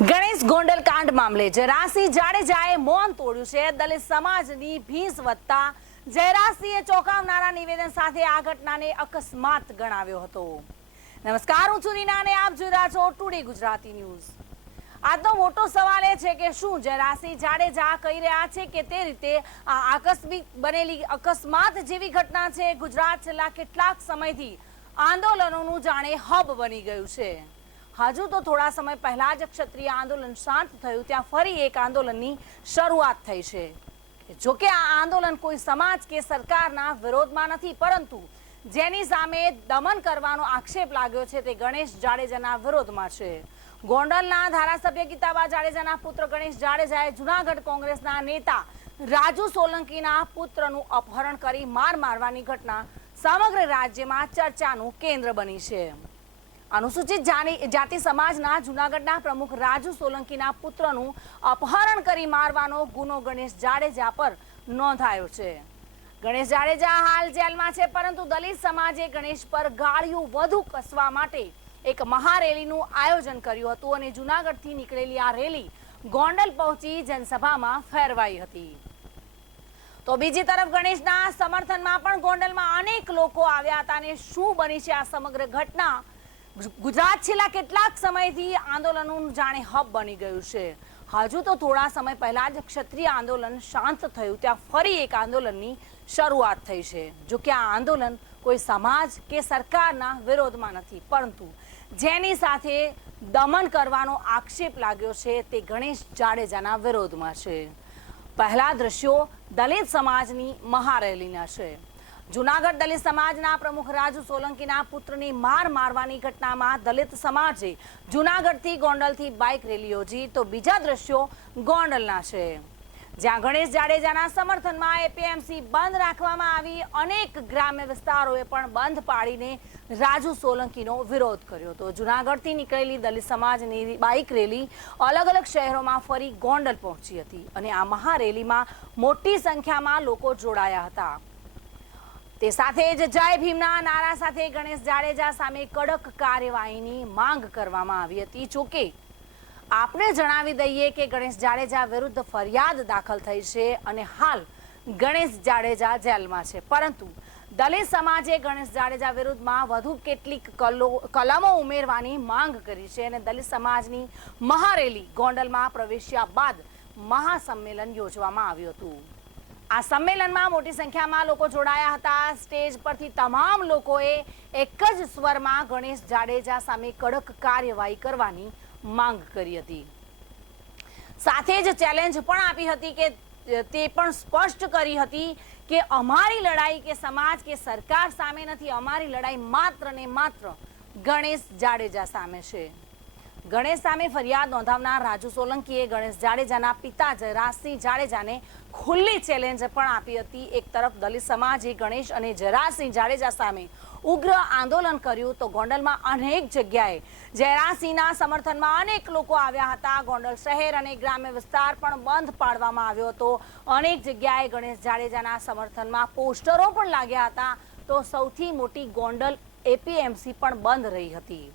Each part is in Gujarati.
ગણેશ ગોંડલ કાંડ મામલે જયરાજસિંહ જાડેજાએ મૌન તોડ્યું છે। દલિત સમાજની ભીંસ વધતા જયરાજસિંહે ચોંકાવનારા નિવેદન સાથે આ ઘટનાને અકસ્માત ગણાવ્યો હતો। નમસ્કાર, હું છું રીના અને આપ જોઈ રહ્યા છો ટુડે ગુજરાતી ન્યૂઝ। આજનો મોટો સવાલ એ છે કે શું જયરાજસિંહ જાડેજા કહી રહ્યા છે કે તે રીતે આ આકસ્મિક બનેલી અકસ્માત જેવી ઘટના છે। ગુજરાત છેલ્લા કેટલાક સમયથી આંદોલનોનું જાણે હબ બની ગયું છે। હજુ તો થોડા સમય પહેલા જ ક્ષત્રિય આંદોલન શાંત થયું, ત્યાં ફરી એક આંદોલનની શરૂઆત થઈ છે। જો કે આ આંદોલન કોઈ સમાજ કે સરકારના વિરોધમાં નથી, પરંતુ જેની સામે દમન કરવાનો આક્ષેપ લાગ્યો છે તે ગણેશ જાડેજાના વિરોધમાં છે। ગોંડલના ધારાસભ્ય ગીતાબા જાડેજાના પુત્ર ગણેશ જાડેજાએ જૂનાગઢ કોંગ્રેસના નેતા રાજુ સોલંકીના પુત્રનું અપહરણ કરી માર મારવાની ઘટના સમગ્ર રાજ્યમાં ચર્ચાનું કેન્દ્ર બની છે। અનુસૂચિત જાતિ સમાજના જૂનાગઢના પ્રમુખ રાજુ સોલંકીના પુત્રનું અપહરણ કરી મારવાનો ગુનો ગણેશ જાડેજા પર નોંધાયો છે। ગણેશ જાડેજા હાલ જેલમાં છે, પરંતુ દલિત સમાજે ગણેશ પર ગાળિયું વધુ કસવા માટે એક મહારેલીનું આયોજન કર્યું હતું અને જૂનાગઢથી નીકળેલી આ રેલી ગોંડલ પહોંચી જનસભામાં ફેરવાઈ હતી। તો બીજી તરફ ગણેશના સમર્થનમાં પણ ગોંડલમાં અનેક લોકો આવ્યા હતા અને શું બની છે આ સમગ્ર ઘટના? ગુજરાત છેલ્લા કેટલાક સમયથી આંદોલનનું જાણે હબ બની ગયું છે। હજુ તો થોડા સમય પહેલા જ ક્ષત્રિય આંદોલન શાંત થયું, ત્યાં ફરી એક આંદોલનની શરૂઆત થઈ છે। જો કે આ આંદોલન કોઈ સમાજ કે સરકારના વિરોધમાં નથી, પરંતુ જેની સાથે દમન કરવાનો આક્ષેપ લાગ્યો છે તે ગણેશ જાડેજાના વિરોધમાં છે। પહેલા દ્રશ્યો દલિત સમાજની મહારેલીના છે। જૂનાગઢ દલિત સમાજના પ્રમુખ રાજુ સોલંકીના પુત્રની માર મારવાની ઘટનામાં દલિત સમાજે જૂનાગઢથી ગોંડલથી બાઇક રેલી યોજી, તો બીજા દ્રશ્યો ગોંડલના છે, જ્યાં ગણેશ જાડેજાના સમર્થનમાં એપીએમસી બંધ રાખવામાં આવી। અનેક ગ્રામ્ય વિસ્તારોએ પણ બંધ પાડીને રાજુ સોલંકીનો વિરોધ કર્યો હતો। જૂનાગઢથી નીકળેલી દલિત સમાજની બાઇક રેલી અલગ અલગ શહેરોમાં ફરી ગોંડલ પહોંચી હતી અને આ મહારેલીમાં મોટી સંખ્યામાં લોકો જોડાયા હતા। તે સાથે જ જય ભીમના નારા સાથે ગણેશ જાડેજા સામે કડક કાર્યવાહીની માંગ કરવામાં આવી હતી। જોકે આપણે જણાવી દઈએ કે ગણેશ જાડેજા વિરુદ્ધ ફરિયાદ દાખલ થઈ છે અને હાલ ગણેશ જાડેજા જેલમાં છે, પરંતુ દલિત સમાજે ગણેશ જાડેજા વિરુદ્ધમાં વધુ કેટલીક કલમો ઉમેરવાની માંગ કરી છે અને દલિત સમાજની મહારેલી ગોંડલમાં પ્રવેશ્યા બાદ મહાસંમેલન યોજવામાં આવ્યું હતું। આ સંમેલનમાં મોટી સંખ્યામાં લોકો જોડાયા હતા। સ્ટેજ પરથી તમામ લોકોએ એક જ સ્વરમાં ગણેશ જાડેજા સામે કડક કાર્યવાહી કરવાની માંગ કરી હતી। સાથે જ ચેલેન્જ પણ આપી હતી કે તે પણ સ્પષ્ટ કરી હતી કે અમારી લડાઈ કે સમાજ કે સરકાર સામે નથી, અમારી લડાઈ માત્ર ને માત્ર ગણેશ જાડેજા સામે છે। ગણેશ સામે ફરિયાદ નોંધાવનાર રાજુ સોલંકીએ ગણેશ જાડેજાના પિતા જયરાજસિંહ જાડેજાને ખુલ્લી ચેલેન્જ પણ આપી હતી। એક તરફ દલિત સમાજે ગણેશ અને જયરાજસિંહ જાડેજા સામે ઉગ્ર આંદોલન કર્યું, તો ગોંડલમાં અનેક જગ્યાએ જયરાજસિંહના સમર્થનમાં અનેક લોકો આવ્યા હતા। ગોંડલ શહેર અને ગ્રામ્ય વિસ્તાર પણ બંધ પાડવામાં આવ્યો હતો। અનેક જગ્યાએ ગણેશ જાડેજાના સમર્થનમાં પોસ્ટરો પણ લાગ્યા હતા, તો સૌથી મોટી ગોંડલ એપીએમસી પણ બંધ રહી હતી।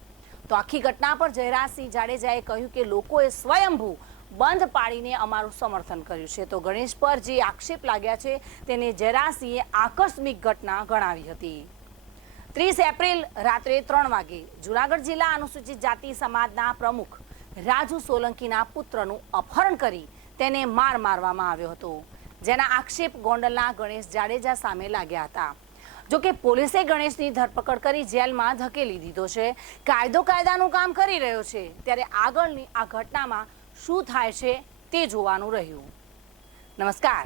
તો આખી ઘટના પર જયરાજસિંહ જાડેજાએ કહ્યું કે લોકોએ સ્વયંભૂ બંધ પાડીને અમારું સમર્થન કર્યું છે। તો ગણેશ પર જે આક્ષેપ લાગ્યા છે તેને જયરાજસિંહે આકસ્મિક ઘટના ગણાવી હતી। 30 એપ્રિલ રાત્રે 3 વાગે જૂનાગઢ જિલ્લા અનુસૂચિત જાતિ સમાજના પ્રમુખ રાજુ સોલંકીના પુત્રનું અપહરણ કરી તેને માર મારવામાં આવ્યો હતો, જેના આક્ષેપ ગોંડલના ગણેશ જાડેજા સામે લાગ્યા હતા। જોકે પોલીસે ગણેશની ધરપકડ કરી જેલમાં ધકેલી દીધો છે। કાયદો કાયદાનું કામ કરી રહ્યો છે, ત્યારે આગળની આ ઘટનામાં શું થાય છે તે જોવાનું રહ્યું। નમસ્કાર।